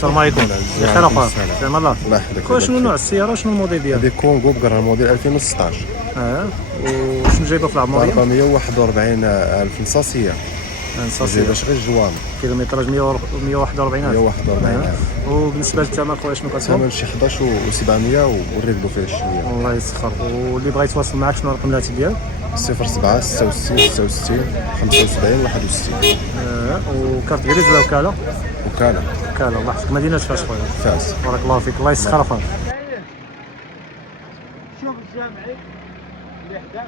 السلام عليكم. بخير اخويا؟ في امان الله. الله يحفظك. خويا شنو نوع السياره شنو الموديل ديالها؟ هذه كونغو بقرار موديل 2016. وشنو جايبه في العمريه؟ 441,000 نصاصيه. نصاصيه باش غير الجوام. كيلومتراج 141,000. 141,000. وبالنسبه للثمن خويا شنو كتقول؟ الثمن شي 11,700 ونريقلوا فيه شويه. الله يسخر. واللي بغى يتواصل معك شنو رقم الهاتف ديالك؟ 07 66 66 75 61. وكارت غريز ولا وكاله؟ وكاله. وكاله. الله يحفظك. مدينه فاس خويا؟ فاس. بارك الله فيك. الله يسخر اخويا. شوف الجامعي اللي حداك